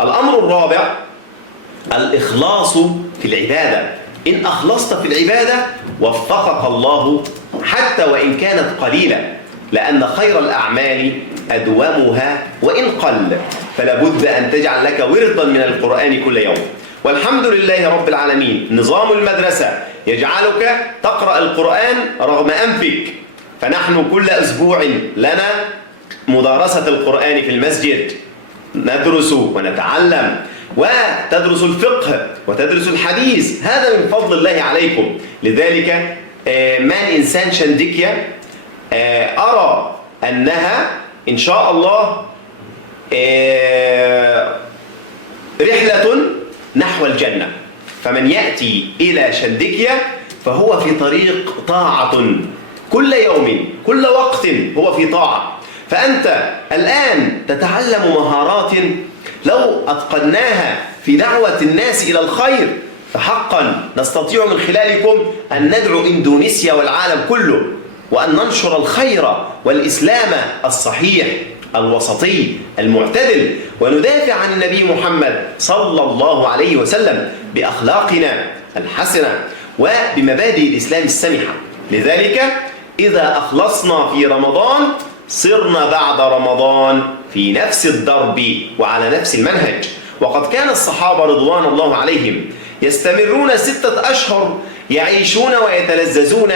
الأمر الرابع، الإخلاص في العبادة. إن أخلصت في العبادة وفقك الله حتى وإن كانت قليلة، لأن خير الأعمال أدومها وإن قل. فلا بد أن تجعل لك وردا من القرآن كل يوم. والحمد لله رب العالمين، نظام المدرسة يجعلك تقرأ القرآن رغم أنفك. فنحن كل أسبوع لنا مدارسة القرآن في المسجد، ندرس ونتعلم، وتدرس الفقه وتدرس الحديث. هذا من فضل الله عليكم. لذلك ما الإنسان شندكيا أرى أنها إن شاء الله رحلة نحو الجنة. فمن يأتي إلى شندكيا فهو في طريق طاعة، كل يوم كل وقت هو في طاعة. فأنت الآن تتعلم مهارات لو أتقناها في دعوة الناس إلى الخير فحقا نستطيع من خلالكم أن ندعو إندونيسيا والعالم كله، وأن ننشر الخير والإسلام الصحيح الوسطي المعتدل، وندافع عن النبي محمد صلى الله عليه وسلم بأخلاقنا الحسنة وبمبادئ الإسلام السمحة. لذلك إذا أخلصنا في رمضان صرنا بعد رمضان في نفس الدرب وعلى نفس المنهج. وقد كان الصحابة رضوان الله عليهم يستمرون 6 أشهر يعيشون ويتلذذون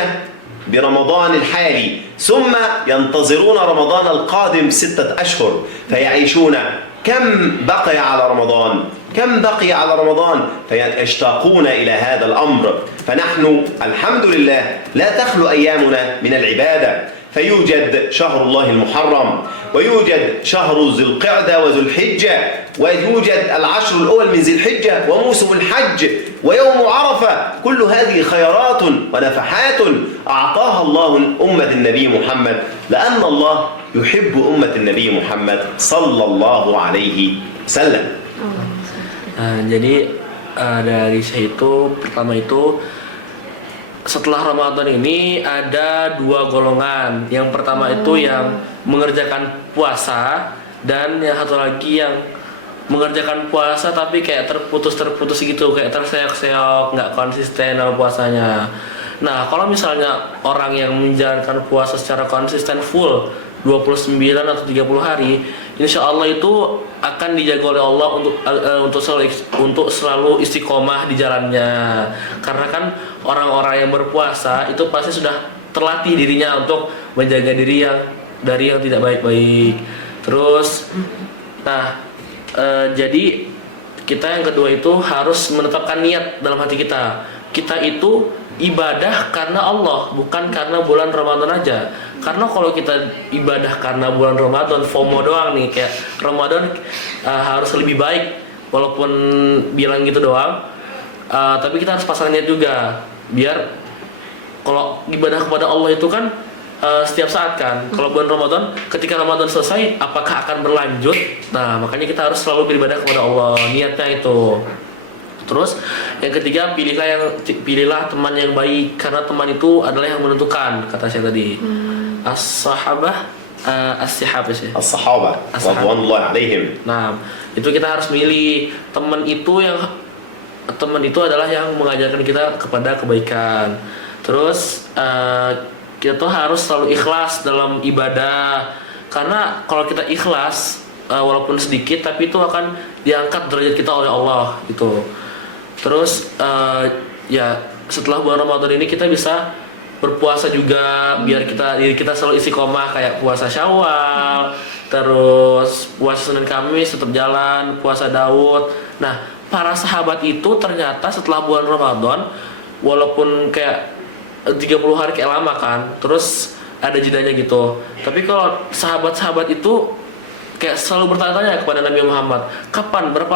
برمضان الحالي، ثم ينتظرون رمضان القادم 6 أشهر فيعيشون. كم بقي على رمضان؟ كم بقي على رمضان؟ فيشتاقون إلى هذا الأمر. فنحن الحمد لله لا تخلو أيامنا من العبادة. فيوجد شهر الله المحرم، ويوجد شهر ذي القعدة وذو الحجة، ويوجد العشر الأول من ذي الحجة وموسم الحج ويوم عرفة. كل هذه خيرات ونفحات أعطاها الله أمة النبي محمد، لأن الله يحب أمة النبي محمد صلى الله عليه وسلم. Jadi dari saya itu, pertama itu setelah Ramadan ini ada 2 golongan. Yang pertama itu yang mengerjakan puasa, dan yang satu lagi yang mengerjakan puasa tapi kayak terputus gitu, kayak terseok-seok, nggak konsisten dalam puasanya. Nah, kalau misalnya orang yang menjalankan puasa secara konsisten full 29 atau 30 hari, insya Allah itu akan dijaga oleh Allah untuk selalu istiqomah di jalannya. Karena kan orang-orang yang berpuasa itu pasti sudah terlatih dirinya untuk menjaga diri dari yang tidak baik-baik. Terus, jadi kita yang kedua itu harus menetapkan niat dalam hati kita. Kita itu ibadah karena Allah, bukan karena bulan Ramadan aja. Karena kalau kita ibadah karena bulan Ramadan, FOMO doang nih, kayak Ramadan harus lebih baik, walaupun bilang gitu doang, tapi kita harus pasang niat juga, biar kalau ibadah kepada Allah itu kan setiap saat kan. Kalau bulan Ramadan, ketika Ramadan selesai, apakah akan berlanjut? Nah, makanya kita harus selalu beribadah kepada Allah. Niatnya itu. Terus yang ketiga, pilihlah teman yang baik, karena teman itu adalah yang menentukan, kata saya tadi. As-sahabah, as-sihab sih. As-sahabah radhiyallahu alaihim. Nah, itu kita harus milih teman itu adalah yang mengajarkan kita kepada kebaikan. Terus kita tuh harus selalu ikhlas dalam ibadah, karena kalau kita ikhlas walaupun sedikit, tapi itu akan diangkat derajat kita oleh Allah gitu. Terus ya setelah bulan Ramadan ini kita bisa berpuasa juga, biar diri kita selalu istiqomah, kayak puasa Syawal, terus puasa Senin Kamis tetap jalan, puasa Daud. Nah, para sahabat itu ternyata setelah bulan Ramadan, walaupun kayak 30 hari kayak lama kan, terus ada jedanya gitu, tapi kalau sahabat-sahabat itu kayak selalu bertanya-tanya kepada Nabi Muhammad, kapan, berapa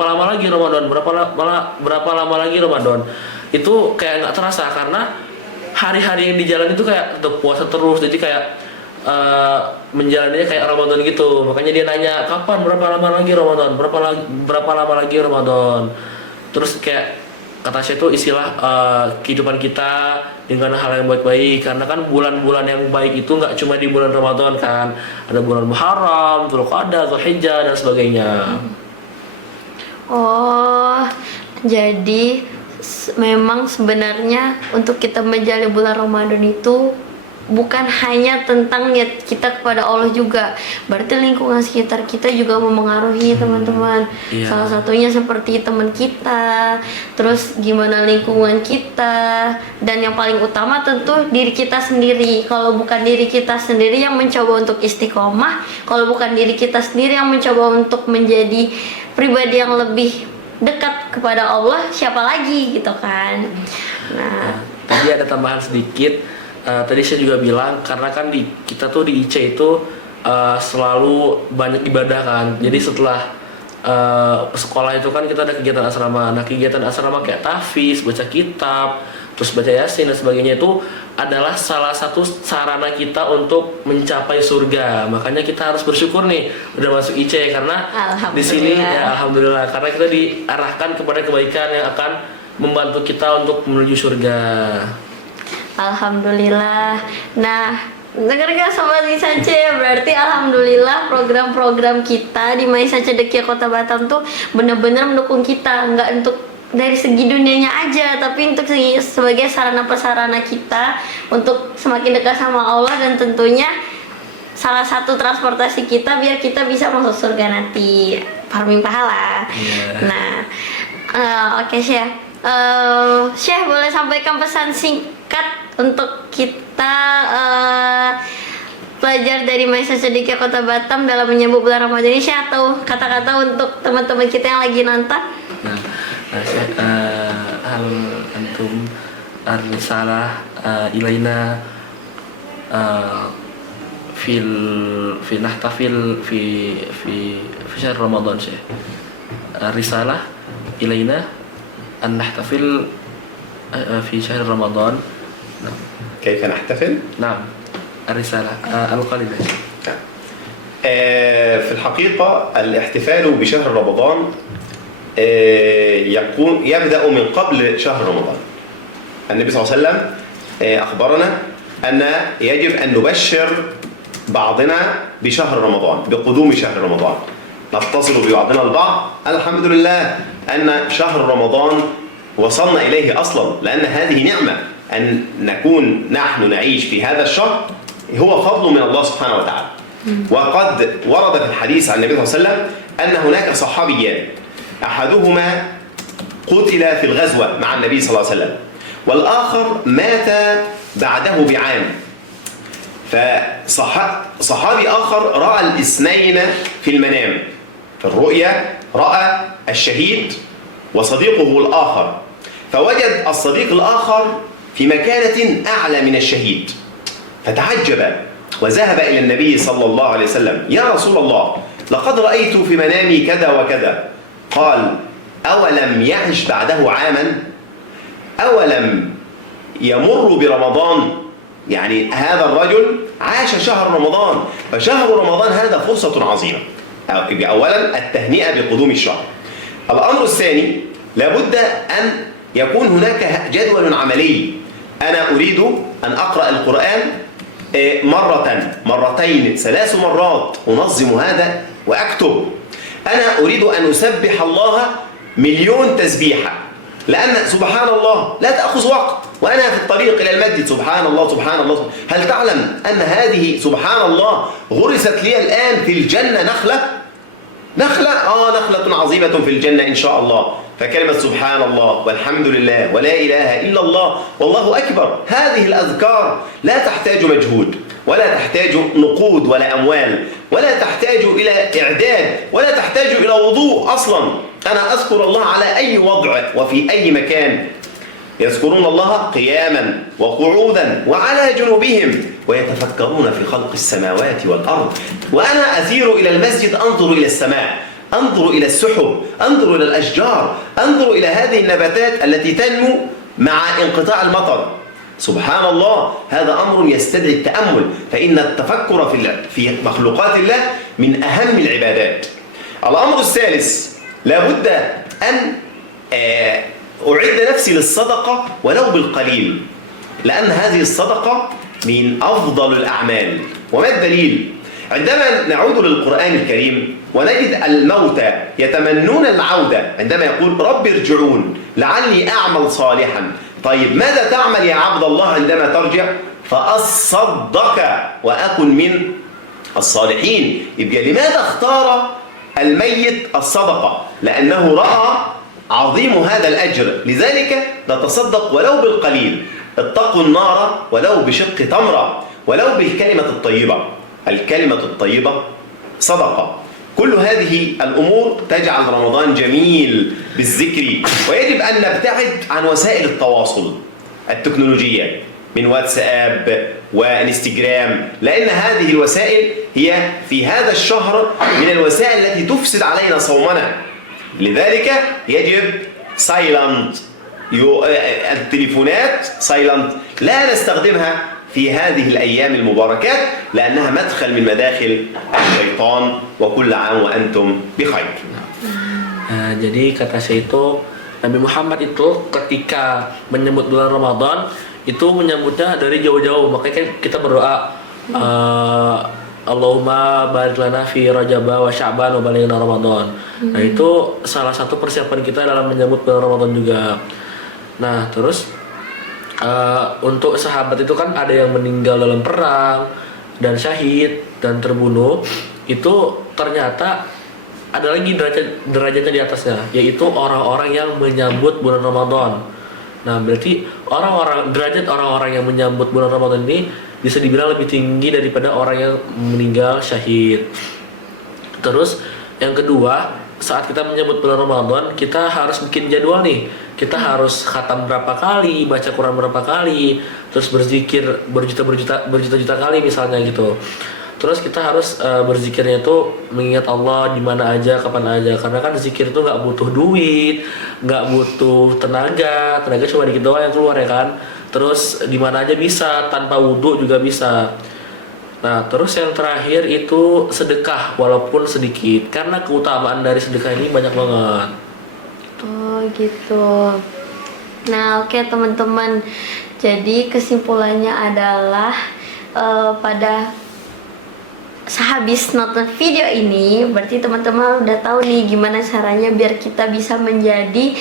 lama lagi Ramadan, berapa lama lagi Ramadan. Itu kayak nggak terasa, karena hari-hari yang di jalan itu kayak tetap puasa terus, jadi kayak menjalaninya kayak Ramadan gitu. Makanya dia nanya, kapan, berapa lama lagi Ramadan, berapa lama lagi Ramadan. Terus kayak kata saya itu istilah kehidupan kita dengan hal yang baik-baik, karena kan bulan-bulan yang baik itu nggak cuma di bulan Ramadan kan, ada bulan Muharram, Dzulqa'dah, Dzulhijjah dan sebagainya. Oh, jadi memang sebenarnya untuk kita menjalani bulan Ramadan itu bukan hanya tentang niat kita kepada Allah juga, berarti lingkungan sekitar kita juga memengaruhi teman-teman. Salah satunya seperti teman kita, terus gimana lingkungan kita, dan yang paling utama tentu diri kita sendiri. Kalau bukan diri kita sendiri yang mencoba untuk istiqomah, kalau bukan diri kita sendiri yang mencoba untuk menjadi pribadi yang lebih dekat kepada Allah, siapa lagi gitu kan. Nah, tadi ada tambahan sedikit. Tadi saya juga bilang, karena kan kita tuh di IC itu selalu banyak ibadah kan. Jadi setelah sekolah itu kan kita ada kegiatan asrama. Nah, kegiatan asrama kayak tahfiz, baca kitab, terus baca yasin dan sebagainya, itu adalah salah satu sarana kita untuk mencapai surga. Makanya kita harus bersyukur nih udah masuk IC, karena di sini ya alhamdulillah, karena kita diarahkan kepada kebaikan yang akan membantu kita untuk menuju surga. Alhamdulillah. Nah, dengar gak Sobat Maisace? Berarti alhamdulillah program-program kita di Maisace Dekia Kota Batam tuh benar-benar mendukung kita, nggak untuk dari segi dunianya aja, tapi untuk sebagai sarana prasarana kita untuk semakin dekat sama Allah, dan tentunya salah satu transportasi kita biar kita bisa masuk surga nanti, farming pahala. Nah, oke Syekh. Syekh boleh sampaikan pesan singkat untuk kita pelajar dari Maisace Dekia Kota Batam dalam menyambut bulan Ramadan ini, Syekh, atau kata-kata untuk teman-teman kita yang lagi nonton? Syekh, hal antum ar-risalah ilaina fi nahtafil fi syahr Ramadan, Syekh. Risalah ilaina an nahtafil fi syahr Ramadan. كيف نحتفل؟ نعم، الرسالة القليلة. في الحقيقة الاحتفال بشهر رمضان يبدأ من قبل شهر رمضان. النبي صلى الله عليه وسلم أخبرنا أن يجب أن نبشر بعضنا بشهر رمضان، بقدوم شهر رمضان، نتصل ببعضنا البعض. الحمد لله أن شهر رمضان وصلنا إليه أصلا، لأن هذه نعمة أن نكون نحن نعيش في هذا الشهر، هو فضل من الله سبحانه وتعالى. وقد ورد في الحديث عن النبي صلى الله عليه وسلم أن هناك صحابيان، أحدهما قتل في الغزوة مع النبي صلى الله عليه وسلم، والآخر مات بعده بعام. فصحابي آخر رأى الاثنين في المنام، في الرؤيا رأى الشهيد وصديقه الآخر، فوجد الصديق الآخر في مكانة أعلى من الشهيد، فتعجب وذهب إلى النبي صلى الله عليه وسلم: يا رسول الله، لقد رأيت في منامي كذا وكذا. قال: أولم يعش بعده عاما؟ أولم يمر برمضان يعني هذا الرجل عاش شهر رمضان، فشهر رمضان هذا فرصة عظيمة. أولا التهنئة بقدوم الشهر. الأمر الثاني لابد أن يكون هناك جدول عملي. أنا أريد أن أقرأ القرآن مرة، مرتين، 3 مرات، أنظم هذا وأكتب. أنا أريد أن أسبح الله 1,000,000 تسبيحة، لأن سبحان الله لا تأخذ وقت، وأنا في الطريق إلى المسجد سبحان الله سبحان الله. هل تعلم أن هذه سبحان الله غرست لي الآن في الجنة نخلة؟ نخلة عظيمة في الجنة إن شاء الله. فكلمة سبحان الله والحمد لله ولا إله إلا الله والله أكبر، هذه الأذكار لا تحتاج مجهود، ولا تحتاج نقود ولا أموال، ولا تحتاج إلى إعداد، ولا تحتاج إلى وضوء أصلا. أنا أذكر الله على أي وضع وفي أي مكان. يذكرون الله قياما وقعودا وعلى جنوبهم ويتفكرون في خلق السماوات والأرض. وأنا أسير إلى المسجد أنظر إلى السماء، أنظر إلى السحب، أنظر إلى الأشجار، أنظر إلى هذه النباتات التي تنمو مع انقطاع المطر. سبحان الله، هذا أمر يستدعي التأمل، فإن التفكر في مخلوقات الله من أهم العبادات. الأمر الثالث لابد أن أعد نفسي للصدقة ولو بالقليل، لأن هذه الصدقة من أفضل الأعمال. وما الدليل؟ عندما نعود للقرآن الكريم ونجد الموتى يتمنون العودة عندما يقول رب ارجعون لعلي أعمل صالحا. طيب ماذا تعمل يا عبد الله عندما ترجع؟ فأصدق وأكن من الصالحين. يبقى لماذا اختار الميت الصدقة؟ لأنه رأى عظيم هذا الأجر، لذلك نتصدق ولو بالقليل. اتقوا النار ولو بشق تمرة، ولو بالكلمة الطيبة. الكلمة الطيبة صدقة. كل هذه الأمور تجعل رمضان جميل بالذكر. ويجب أن نبتعد عن وسائل التواصل التكنولوجية من واتساب وانستجرام، لأن هذه الوسائل هي في هذا الشهر من الوسائل التي تفسد علينا صومنا. لذلك يجب سايلنت، التليفونات سايلنت، لا نستخدمها في هذه الأيام المباركات، لأنها مدخل من مداخل الشيطان. وكل عام وأنتم بخير. Jadi kata saya itu, Nabi Muhammad itu ketika menyambut bulan Ramadan itu menyambutnya dari jauh-jauh. Makanya kan kita berdoa Allahumma barik lana fi Rajaba wa Sya'ban wa balighna Ramadan. Nah, itu salah satu persiapan kita dalam menyambut bulan Ramadan juga. Nah, terus untuk sahabat itu kan ada yang meninggal dalam perang dan syahid dan terbunuh. Itu ternyata ada lagi derajatnya di atasnya, yaitu orang-orang yang menyambut bulan Ramadan. Nah, berarti derajat orang-orang yang menyambut bulan Ramadan ini bisa dibilang lebih tinggi daripada orang yang meninggal syahid. Terus yang kedua, saat kita menyambut bulan Ramadan, kita harus bikin jadwal nih. Kita harus khatam berapa kali, baca Quran berapa kali, terus berzikir berjuta-juta kali misalnya gitu. Terus kita harus berzikirnya itu mengingat Allah di mana aja, kapan aja. Karena kan zikir itu nggak butuh duit, nggak butuh tenaga cuma dikit doang yang keluar ya kan. Terus di mana aja bisa, tanpa wudhu juga bisa. Nah, terus yang terakhir itu sedekah walaupun sedikit, karena keutamaan dari sedekah ini banyak banget. Oh gitu. Nah oke teman-teman, jadi kesimpulannya adalah pada sehabis nonton video ini, berarti teman-teman udah tahu nih gimana caranya biar kita bisa menjadi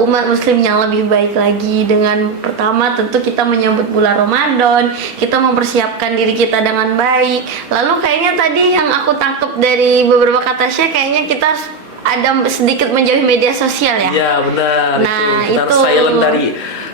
umat muslim yang lebih baik lagi. Dengan pertama tentu kita menyambut bulan Ramadan, kita mempersiapkan diri kita dengan baik. Lalu kayaknya tadi yang aku tangkap dari beberapa kata Syekh, kayaknya kita harus ada sedikit menjauhi media sosial ya. Iya benar. Nah kita harus silent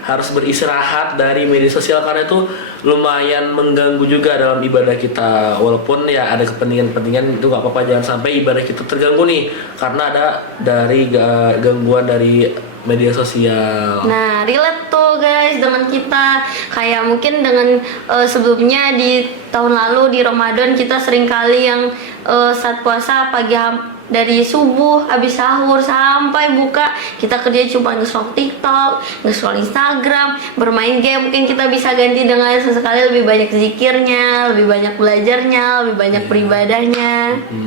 harus beristirahat dari media sosial, karena itu lumayan mengganggu juga dalam ibadah kita. Walaupun ya ada kepentingan itu nggak apa-apa, jangan sampai ibadah kita terganggu nih karena ada dari gangguan dari media sosial. Nah relate tuh guys dengan kita, kayak mungkin dengan sebelumnya di tahun lalu di Ramadan kita sering kali yang saat puasa dari subuh habis sahur sampai buka kita kerja cuma nge-scroll TikTok, nge-scroll Instagram, bermain game. Mungkin kita bisa ganti dengan sesekali lebih banyak zikirnya, lebih banyak belajarnya, lebih banyak beribadahnya.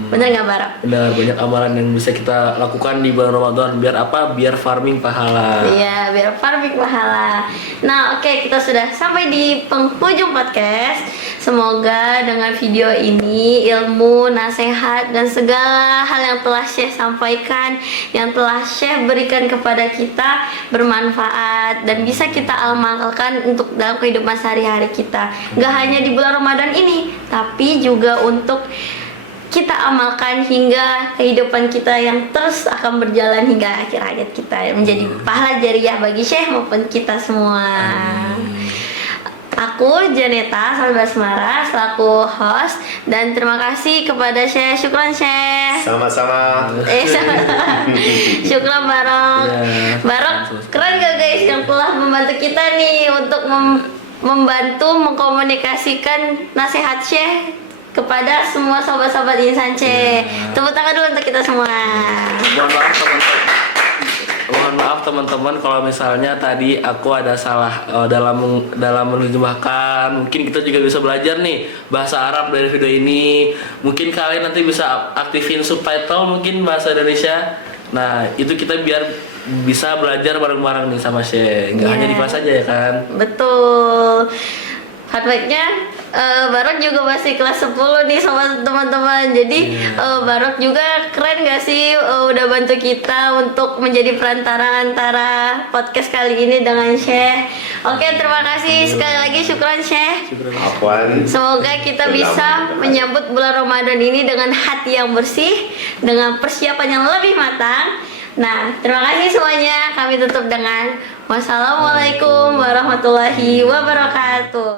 Bener nggak Barak? Benar, banyak amalan yang bisa kita lakukan di bulan Ramadan. Biar apa? Biar farming pahala. Iya, biar farming pahala. Nah, oke, kita sudah sampai di penghujung podcast. Semoga dengan video ini ilmu, nasihat, dan segala hal yang telah Syekh sampaikan, yang telah Syekh berikan kepada kita bermanfaat dan bisa kita amalkan untuk dalam kehidupan sehari-hari kita. Gak hanya di bulan Ramadan ini, tapi juga untuk kita amalkan hingga kehidupan kita yang terus akan berjalan hingga akhir hayat kita, menjadi pahala jariah bagi Syekh maupun kita semua. Aku Janeta Salbasmara selaku host, dan terima kasih kepada Syekh. Syukran Syekh. Sama-sama. Syukran Barok. Ya. Barok keren gak guys yang telah membantu kita nih untuk membantu mengkomunikasikan nasihat Syekh kepada semua sobat-sobat insan Syekh. Tepuk tangan dulu untuk kita semua. Mohon maaf teman-teman kalau misalnya tadi aku ada salah dalam menerjemahkan. Mungkin kita juga bisa belajar nih bahasa Arab dari video ini. Mungkin kalian nanti bisa aktifin subtitle mungkin bahasa Indonesia. Nah, itu kita biar bisa belajar bareng-bareng nih sama Syekh. Nggak hanya di kelas aja ya kan? Betul. Fun fact-nya, Barok juga masih kelas 10 nih sama teman-teman. Jadi Barok juga keren gak sih udah bantu kita untuk menjadi perantara antara podcast kali ini dengan Syekh. Oke, terima kasih sekali lagi, syukran Syekh. Afwan. Semoga kita bisa menyambut bulan Ramadan ini dengan hati yang bersih, dengan persiapan yang lebih matang. Nah, terima kasih semuanya. Kami tutup dengan wassalamualaikum warahmatullahi wabarakatuh.